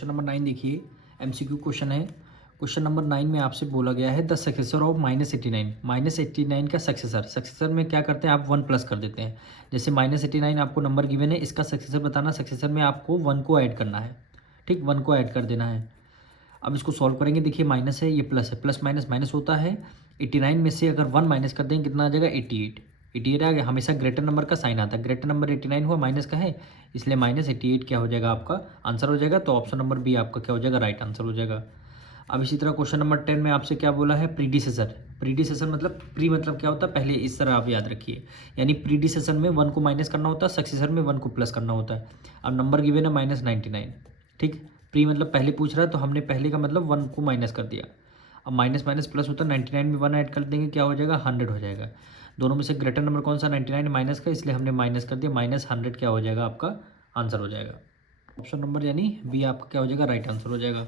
Question number 9 देखिए, MCQ question है। Question number 9 में आपसे बोला गया है द सक्सेसर ऑफ -89। -89 का सक्सेसर में क्या करते हैं आप 1 प्लस कर देते हैं। जैसे -89 आपको नंबर गिवन है, इसका सक्सेसर बताना, सक्सेसर में आपको 1 को ऐड करना है। ठीक, 1 को ऐड कर देना है। अब इसको सॉल्व करेंगे। देखिए माइनस है, ये प्लस है, प्लस माइनस माइनस होता है। 89 में से अगर 1 माइनस कर देंगे कितना आ जाएगा 88। 88 आ गया। हमेशा ग्रेटर नंबर का साइन आता है, ग्रेटर नंबर 89 हुआ, माइनस का है, इसलिए -88 क्या हो जाएगा आपका आंसर हो जाएगा। तो ऑप्शन नंबर बी आपका क्या हो जाएगा, राइट आंसर हो जाएगा। अब इसी तरह क्वेश्चन नंबर 10 में आपसे क्या बोला है, प्रीडिसेसर। प्रीडिसेसर मतलब प्री मतलब क्या होता है पहले, इस तरह आप याद रखिए। यानी प्रीडिसेसर में 1 को माइनस करना होता है, सक्सेसर में 1 को प्लस करना होता है। अब नंबर गिवन है -99। ठीक, प्री मतलब पहले पूछ रहा है, तो हमने पहले का मतलब 1 को माइनस कर दिया। अब माइनस माइनस प्लस होता है, 99 में 1 ऐड कर देंगे, क्या हो जाएगा 100 हो जाएगा। दोनों में से ग्रेटर नंबर कौन सा, 99 माइनस का, इसलिए हमने माइनस कर दिया, -100 क्या हो जाएगा आपका आंसर हो जाएगा। ऑप्शन नंबर यानी बी आपका क्या हो जाएगा, राइट आंसर हो जाएगा।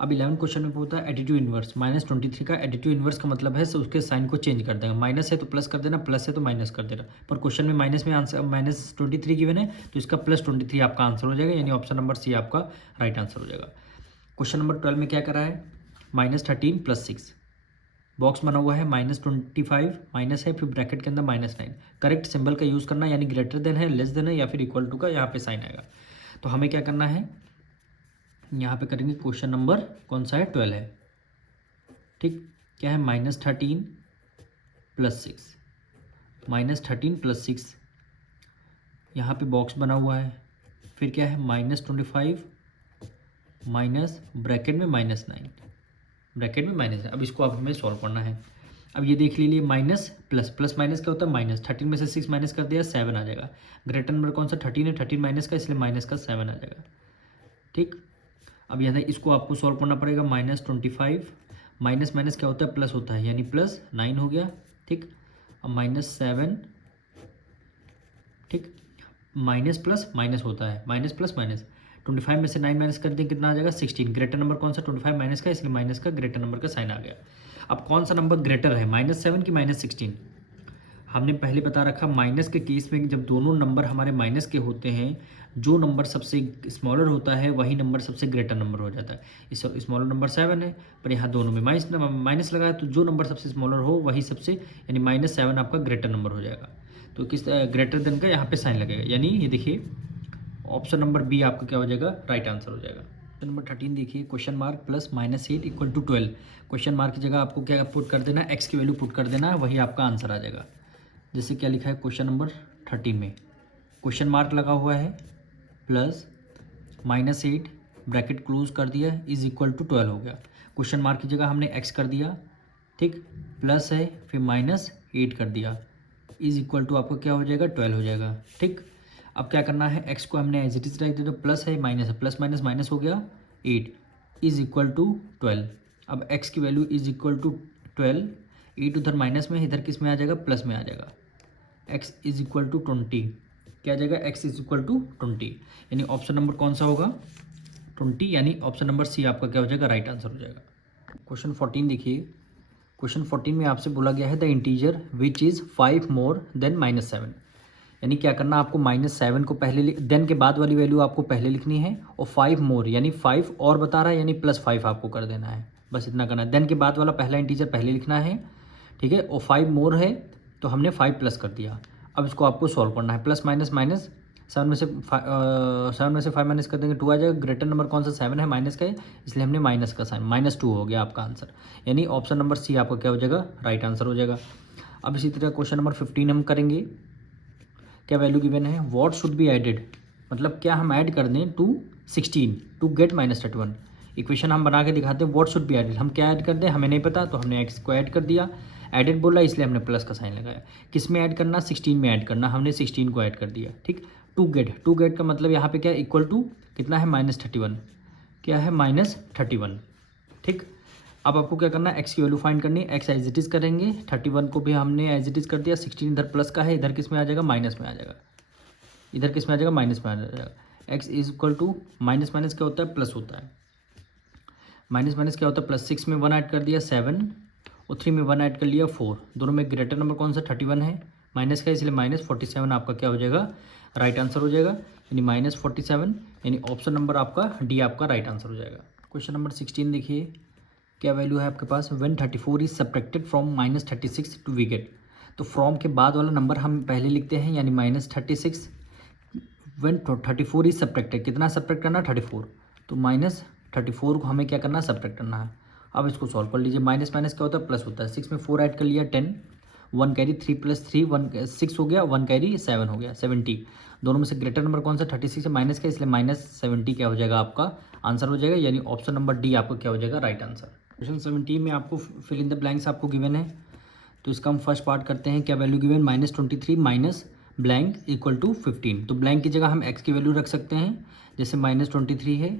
अब 11 क्वेश्चन में पूछता है एडिटिव इन्वर्स। -23 का एडिटिव इन्वर्स का मतलब है उसके साइन को चेंज कर देगा। माइनस है तो प्लस कर देना, प्लस है तो माइनस कर देना। पर क्वेश्चन में माइनस में आंसर -23 गिवन है, तो इसका +23 आपका आंसर हो जाएगा, यानी ऑप्शन नंबर सी आपका राइट आंसर हो जाएगा। क्वेश्चन नंबर 12 में क्या करा है, -13 + 6 बॉक्स बना हुआ है, -25 माइनस है, फिर ब्रैकेट के अंदर -9। करेक्ट सिंबल का यूज़ करना, यानी ग्रेटर देन है, लेस देन है, या फिर इक्वल टू का यहाँ पे साइन आएगा। तो हमें क्या करना है, यहाँ पे करेंगे क्वेश्चन नंबर कौन सा है, 12 है। ठीक, क्या है -13 + 6, -13 + 6, यहाँ पे बॉक्स बना हुआ है। फिर क्या है -25 माइनस ब्रैकेट में -9, ब्रैकेट में माइनस है। अब इसको अब हमें सॉल्व करना है। अब ये देख लीजिए, माइनस प्लस, प्लस माइनस क्या होता है माइनस। 13 में से 6 माइनस कर दिया, 7 आ जाएगा। ग्रेटर नंबर कौन सा 13 है, 13 माइनस का, इसलिए माइनस का 7 आ जाएगा। ठीक, अब यहाँ इसको आपको सॉल्व करना पड़ेगा। -25 माइनस माइनस क्या होता है प्लस होता है, यानी +9 हो गया। ठीक, अब -7, ठीक, माइनस प्लस माइनस होता है, माइनस प्लस माइनस। 25 में से 9 माइनस कर दें कितना आ जाएगा 16। ग्रेटर नंबर कौन सा 25 माइनस का, इसलिए माइनस का ग्रेटर नंबर का साइन आ गया। अब कौन सा नंबर ग्रेटर है, -7 की -16। हमने पहले बता रखा माइनस के केस में जब दोनों नंबर हमारे माइनस के होते हैं, जो नंबर सबसे स्मॉलर होता है वही नंबर सबसे ग्रेटर नंबर हो जाता है। इस स्मॉलर नंबर 7 है, पर यहाँ दोनों में माइनस लगाया, तो जो नंबर सबसे स्मॉलर हो वही सबसे, यानी -7 आपका ग्रेटर नंबर हो जाएगा। तो किस ग्रेटर देन का यहाँ पे साइन लगेगा, यानी ये देखिए ऑप्शन नंबर बी आपका क्या हो जाएगा, राइट आंसर हो जाएगा। क्वेश्चन नंबर 13 देखिए, question mark plus -8 = 12। Question mark की जगह आपको क्या पुट कर देना है, एक्स की वैल्यू पुट कर देना है, वही आपका आंसर आ जाएगा। जैसे क्या लिखा है क्वेश्चन नंबर 13 में, क्वेश्चन मार्क लगा हुआ है, प्लस -8 ब्रैकेट क्लोज कर दिया, = 12 हो गया। क्वेश्चन मार्क की जगह हमने एक्स कर दिया, ठीक, प्लस है, फिर -8 कर दिया, = आपका क्या हो जाएगा 12 हो जाएगा। ठीक, अब क्या करना है, एक्स को हमने एज इट इज रख दिया, तो प्लस है माइनस है, प्लस माइनस माइनस हो गया 8, = 12। अब एक्स की वैल्यू = 12, 8 उधर माइनस में, इधर किस में आ जाएगा, प्लस में आ जाएगा। एक्स = 20, क्या आ जाएगा, एक्स = 20, यानी ऑप्शन नंबर कौन सा होगा 20, यानी ऑप्शन नंबर सी आपका क्या हो जाएगा, राइट आंसर हो जाएगा। क्वेश्चन 14 देखिए, क्वेश्चन 14 में आपसे बोला गया है the integer which is 5 more than -7। यानी क्या करना आपको, -7 को पहले देन के बाद वाली वैल्यू आपको पहले लिखनी है, और 5 मोर यानी 5 और बता रहा है, यानी +5 आपको कर देना है, बस इतना करना है। देन के बाद वाला पहला इंटीजर पहले लिखना है, ठीक है, और 5 मोर है तो हमने 5 प्लस कर दिया। अब इसको आपको सॉल्व करना है, प्लस माइनस माइनस, 7 में से 5 माइनस कर देंगे 2 आ जाएगा। ग्रेटर नंबर कौन सा 7 है, माइनस का है, इसलिए हमने माइनस का साइन, -2 हो गया आपका आंसर, यानी ऑप्शन नंबर सी आपका क्या हो जाएगा, राइट आंसर हो जाएगा। अब इसी तरह क्वेश्चन नंबर 15 हम करेंगे। क्या वैल्यू गिवन है, व्हाट शुड बी एडेड, मतलब क्या हम ऐड कर दें टू 16 टू गेट -31। इक्वेशन हम बना के दिखाते हैं, व्हाट शुड बी एडेड, हम क्या ऐड कर दें हमें नहीं पता, तो हमने एक्स को ऐड कर दिया, एडेड बोला इसलिए हमने प्लस का साइन लगाया। किस में ऐड करना, 16 में ऐड करना, हमने 16 को ऐड कर दिया। ठीक, टू गेट का मतलब यहाँ पे क्या, इक्वल टू कितना है -31, क्या है -31। ठीक, अब आपको क्या करना है, एक्स की वैल्यू फाइंड करनी है, एक्स एज इट इज करेंगे, 31 को भी हमने एज इट इज कर दिया, 16 इधर प्लस का है, इधर किस में आ जाएगा, माइनस में आ जाएगा, इधर किस में आ जाएगा, माइनस में आ जाएगा। एक्स = माइनस माइनस क्या होता है, प्लस होता है, माइनस माइनस क्या होता है प्लस। 6 में 1 ऐड कर दिया 7, और 3 में 1 ऐड कर लिया 4, दोनों में ग्रेटर नंबर कौन सा 31 है, माइनस का, इसलिए -47 आपका क्या हो जाएगा, राइट आंसर हो जाएगा, यानी -47, यानी ऑप्शन नंबर आपका डी आपका राइट आंसर हो जाएगा। क्वेश्चन नंबर 16 देखिए, क्या वैल्यू है आपके पास, when 34 is subtracted from -36 to we get. तो फ्रॉम के बाद वाला नंबर हम पहले लिखते हैं, यानी -36, व्हेन 34 इज सब्ट्रैक्टेड, कितना सब्ट्रैक्ट करना, 34, तो -34 को हमें क्या करना है, सब्ट्रैक्ट करना है। अब इसको सॉल्व कर लीजिए, माइनस माइनस क्या होता है, प्लस होता है, 6 में 4 ऐड कर लिया 10, 1 कैरी 3 + 3 1 6 हो गया, 1 कैरी 7 हो गया, 70। दोनों में से ग्रेटर नंबर कौन सा, 36 से माइनस का, इसलिए -70 क्या हो जाएगा आपका आंसर हो जाएगा, यानी ऑप्शन नंबर डी आपका क्या हो जाएगा, राइट आंसर। क्वेश्चन 17 में आपको फिल इन द ब्लैंक्स आपको गिवन है, तो इसका हम फर्स्ट पार्ट करते हैं। क्या value given, -23 minus blank equal to 15। तो ब्लैंक की जगह हम एक्स की वैल्यू रख सकते हैं, जैसे -23 है,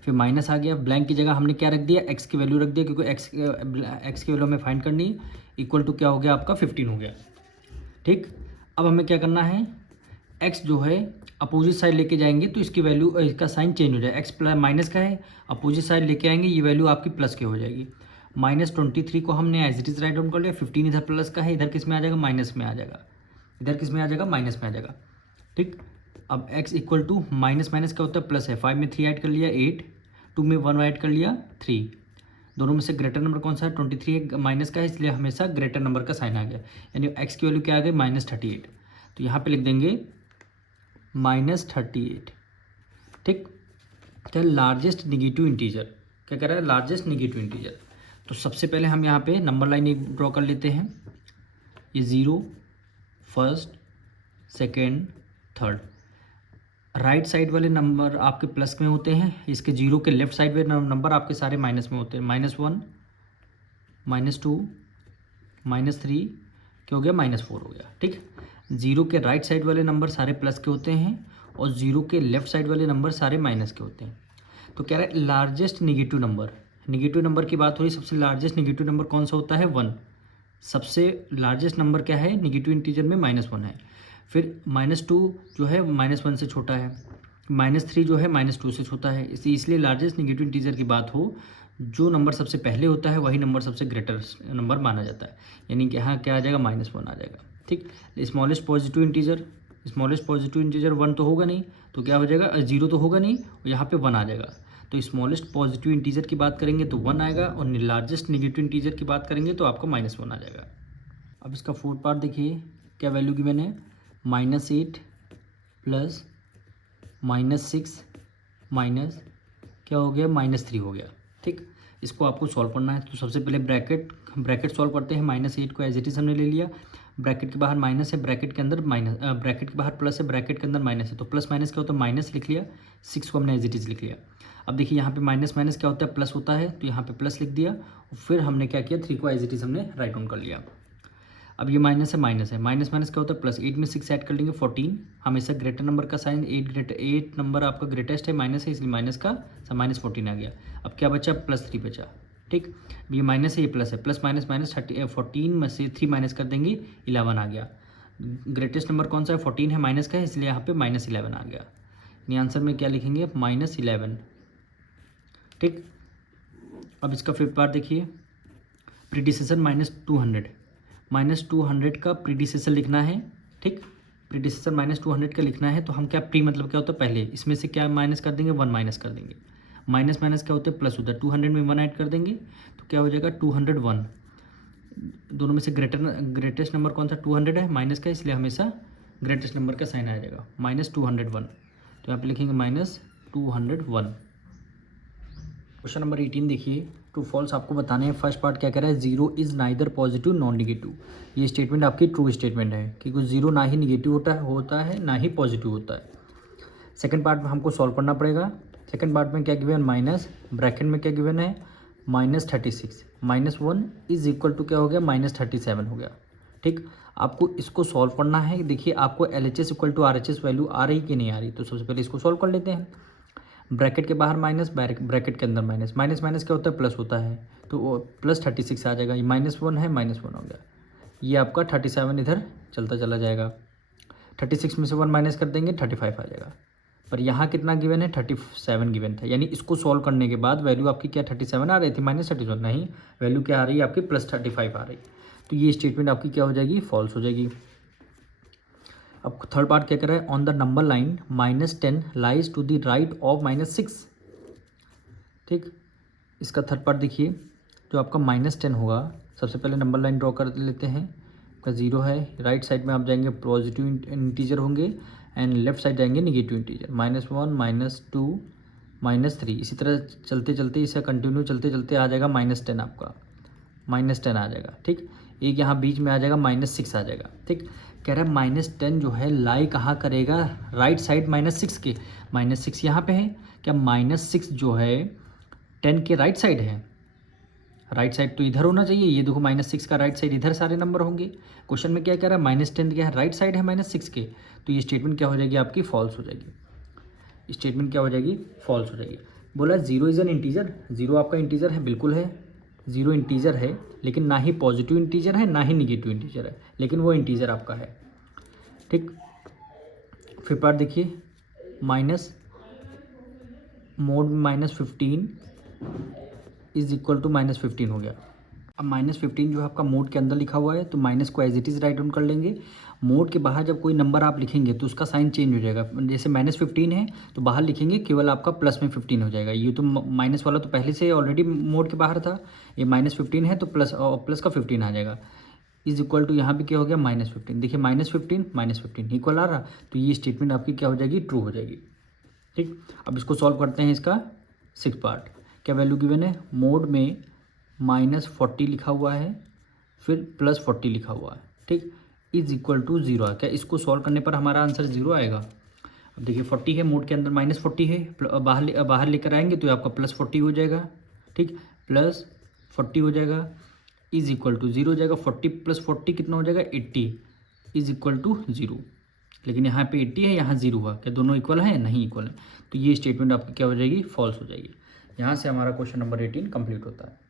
फिर माइनस आ गया, ब्लैंक की जगह हमने क्या रख दिया, एक्स की वैल्यू रख दिया, क्योंकि एक्स की वैल्यू हमें फाइंड करनी है, इक्वल टू क्या हो गया आपका 15 हो गया। ठीक, अब हमें क्या करना है, एक्स जो है अपोजिट साइड लेके जाएंगे तो इसकी वैल्यू, इसका साइन चेंज हो जाएगा, एक्स प्लस माइनस का है, अपोजिट साइड लेके आएंगे, ये वैल्यू आपकी प्लस की हो जाएगी। -23 को हमने as it is write down कर लिया, 15 इधर प्लस का है, इधर किस में आ जाएगा, माइनस में आ जाएगा, इधर किस में आ जाएगा, माइनस में आ जाएगा। ठीक, अब x equal to minus minus क्या होता है, प्लस है, 5 में 3 ऐड कर लिया 8, 2 में 1 ऐड कर लिया 3, दोनों में से ग्रेटर नंबर कौन सा है, 23 माइनस का है, इसलिए हमेशा ग्रेटर नंबर का साइन आ गया, यानी x की वैल्यू क्या आ गई, -38। तो यहाँ पे लिख देंगे -38। ठीक, क्या लार्जेस्ट निगेटिव इंटीजर, क्या कह रहा है, लार्जेस्ट निगेटिव इंटीजर। तो सबसे पहले हम यहाँ पे नंबर लाइन एक ड्रॉ कर लेते हैं, ये 0, first, second, third, right side वाले नंबर आपके प्लस में होते हैं, इसके 0 के लेफ्ट साइड वाले नंबर आपके सारे माइनस में होते हैं, -1, -2, -3, क्या हो गया, -4 हो गया। ठीक, 0 के राइट साइड वाले नंबर सारे प्लस के होते हैं और 0 के लेफ्ट साइड वाले नंबर सारे माइनस के होते हैं। तो कह रहा है largest negative number, negative number की बात हो रही, सबसे लार्जेस्ट निगेटिव नंबर कौन सा होता है, 1। सबसे लार्जेस्ट नंबर क्या है निगेटिव इंटीजर में, -1 है। फिर -2 जो है -1 से छोटा है, -3 जो है -2 से छोटा है, इसलिए लार्जेस्ट निगेटिव इंटीजर की बात हो, जो नंबर सबसे पहले होता है वही नंबर सबसे ग्रेटर नंबर माना जाता है, यानी कि यहाँ क्या आ जाएगा, -1 आ जाएगा। ठीक, smallest positive integer, smallest positive integer 1 तो होगा नहीं, तो क्या हो जाएगा, 0 तो होगा नहीं, और यहाँ पे 1 आ जाएगा। तो स्मॉलेस्ट पॉजिटिव इंटीजर की बात करेंगे तो 1 आएगा, और लार्जेस्ट निगेटिव इंटीजर की बात करेंगे तो आपका -1 आ जाएगा। अब इसका फोर्थ पार्ट देखिए, क्या वैल्यू गिवन है, -8 प्लस -6 माइनस क्या हो गया, -3 हो गया। ठीक, इसको आपको सॉल्व करना है, तो सबसे पहले ब्रैकेट सॉल्व करते हैं। -8 को एज इट इज हमने ले लिया, ब्रैकेट के बाहर माइनस है, ब्रैकेट के अंदर माइनस, ब्रैकेट के बाहर प्लस है, ब्रैकेट के अंदर माइनस है, तो प्लस माइनस क्या होता है, माइनस लिख लिया, 6 को हमने एज इट इज लिख लिया। अब देखिए यहाँ पे माइनस माइनस क्या होता है, प्लस होता है, तो यहाँ पे प्लस लिख दिया, और फिर हमने क्या किया, 3 को एज इट इज हमने राइट डाउन कर लिया। अब ये माइनस है, माइनस माइनस क्या होता है, प्लस, 8 में 6 ऐड कर लेंगे 14, हमेशा ग्रेटर नंबर का साइन, 8 नंबर आपका ग्रेटेस्ट है, माइनस है, इसलिए माइनस का -14 आ गया। अब क्या बचा, +3 बचा। ठीक, ये माइनस है, ये प्लस है, प्लस माइनस माइनस 14 में से 3 माइनस कर देंगे, 11 आ गया। ग्रेटेस्ट नंबर कौन सा है, 14 है, माइनस का है, इसलिए यहाँ पे -11 आ गया, यानी आंसर में क्या लिखेंगे, -11। ठीक, अब इसका फिफ्थ पार्ट देखिए, प्रीडिसेसर -200 का प्रीडिसेसर लिखना है। ठीक, प्रीडिसेसर -200 का लिखना है, तो हम क्या, प्री मतलब क्या होता है, पहले इसमें से क्या माइनस कर देंगे, 1 माइनस कर देंगे, माइनस माइनस क्या होता है, प्लस होता है, 200 में 1 ऐड कर देंगे, तो क्या हो जाएगा, 201। दोनों में से ग्रेटेस्ट नंबर कौन सा, 200 है, माइनस का, इसलिए हमेशा ग्रेटेस्ट नंबर का साइन आ जाएगा, -201, तो यहाँ पे लिखेंगे -201। क्वेश्चन नंबर 18 देखिए, ट्रू फॉल्स आपको बताने हैं। फर्स्ट पार्ट क्या कह रहा है, 0 is neither positive non negative. ये स्टेटमेंट आपकी ट्रू स्टेटमेंट है, क्योंकि 0 ना ही निगेटिव होता है ना ही पॉजिटिव होता है। सेकंड पार्ट में हमको सॉल्व करना पड़ेगा। सेकंड पार्ट में क्या गिवन, माइनस, ब्रैकेट में क्या गिवन है, -36, -1 इज इक्वल टू क्या हो गया, -37 हो गया। ठीक, आपको इसको सॉल्व करना है। देखिए आपको LHS equal to RHS value आ रही कि नहीं आ रही, तो सबसे पहले इसको सॉल्व कर लेते हैं। ब्रैकेट के बाहर माइनस, ब्रैकेट के अंदर माइनस, माइनस माइनस क्या होता है, प्लस होता है, तो वो +36 आ जाएगा, ये -1 है, -1 हो गया, ये आपका 37 इधर चलता चला जाएगा, 36 में से 1 माइनस कर देंगे, 35 आ जाएगा। पर यहाँ कितना गिवन है, 37 गिवन था, यानी इसको सॉल्व करने के बाद वैल्यू आपकी क्या 37 आ रही थी, -31 नहीं, वैल्यू क्या आ रही है आपकी +35 आ रही, तो ये स्टेटमेंट आपकी क्या हो जाएगी, फॉल्स हो जाएगी। अब थर्ड पार्ट क्या कर रहा है, on the number line -10 lies to the right of -6। ठीक, इसका थर्ड पार्ट देखिए, जो आपका -10 होगा, सबसे पहले नंबर लाइन ड्रॉ कर लेते हैं। आपका 0 है, राइट साइड में आप जाएंगे पॉजिटिव इंटीजर होंगे एंड लेफ्ट साइड जाएंगे निगेटिव इंटीजर, -1 -2 -3। इसी तरह चलते चलते इसे कंटिन्यू चलते चलते आ जाएगा -10, आपका -10 आ जाएगा। ठीक, एक यहाँ बीच में आ जाएगा -6 आ जाएगा। ठीक, कह रहा है -10 जो है लाई कहाँ करेगा, राइट साइड -6 के। -6 यहाँ पे है, क्या -6 जो है 10 के राइट साइड है, राइट साइड तो इधर होना चाहिए। ये देखो -6 का राइट साइड इधर सारे नंबर होंगे। क्वेश्चन में क्या कह रहा है, -10 क्या है, राइट साइड है -6 के, तो ये स्टेटमेंट क्या हो जाएगी आपकी, फॉल्स हो जाएगी। स्टेटमेंट क्या हो जाएगी, फॉल्स हो जाएगी। बोला 0 इज़ एन इंटीजर, 0 आपका इंटीजर है, बिल्कुल है, 0 इंटीजर है, लेकिन ना ही पॉजिटिव इंटीजर है ना ही निगेटिव इंटीजर है, लेकिन वो इंटीजर आपका है। ठीक, फिर पार्ट देखिए, minus mod -15 is equal to -15 हो गया। अब -15 जो है आपका मोड के अंदर लिखा हुआ है, तो माइनस को as it is write down कर लेंगे। मोड के बाहर जब कोई नंबर आप लिखेंगे तो उसका साइन चेंज हो जाएगा। जैसे -15 है तो बाहर लिखेंगे केवल आपका प्लस में 15 हो जाएगा। ये तो माइनस वाला तो पहले से ऑलरेडी मोड के बाहर था, ये -15 है तो प्लस का 15 आ जाएगा। इज इक्वल टू यहाँ भी क्या हो गया, -15। देखिए -15 इक्वल आ रहा, तो ये स्टेटमेंट आपकी क्या हो जाएगी, ट्रू हो जाएगी। ठीक, अब इसको सॉल्व करते हैं। इसका 6 पार्ट, क्या वैल्यू गिवन है, मोड में -40 लिखा हुआ है, फिर +40 लिखा हुआ है। ठीक, इज इक्वल टू 0 है। क्या इसको सॉल्व करने पर हमारा आंसर 0 आएगा। अब देखिए 40 है, मोड के अंदर -40 है, बाहर लेकर आएंगे तो आपका +40 हो जाएगा। ठीक, +40 हो जाएगा, इज इक्वल टू 0 हो जाएगा। 40 + 40 कितना हो जाएगा, 80, इज इक्वल टू 0। लेकिन यहाँ पे 80 है, यहाँ 0 हुआ, क्या दोनों इक्वल है, नहीं इक्वल है, तो ये स्टेटमेंट आपकी क्या हो जाएगी, फॉल्स हो जाएगी। यहाँ से हमारा क्वेश्चन नंबर 18 कंप्लीट होता है।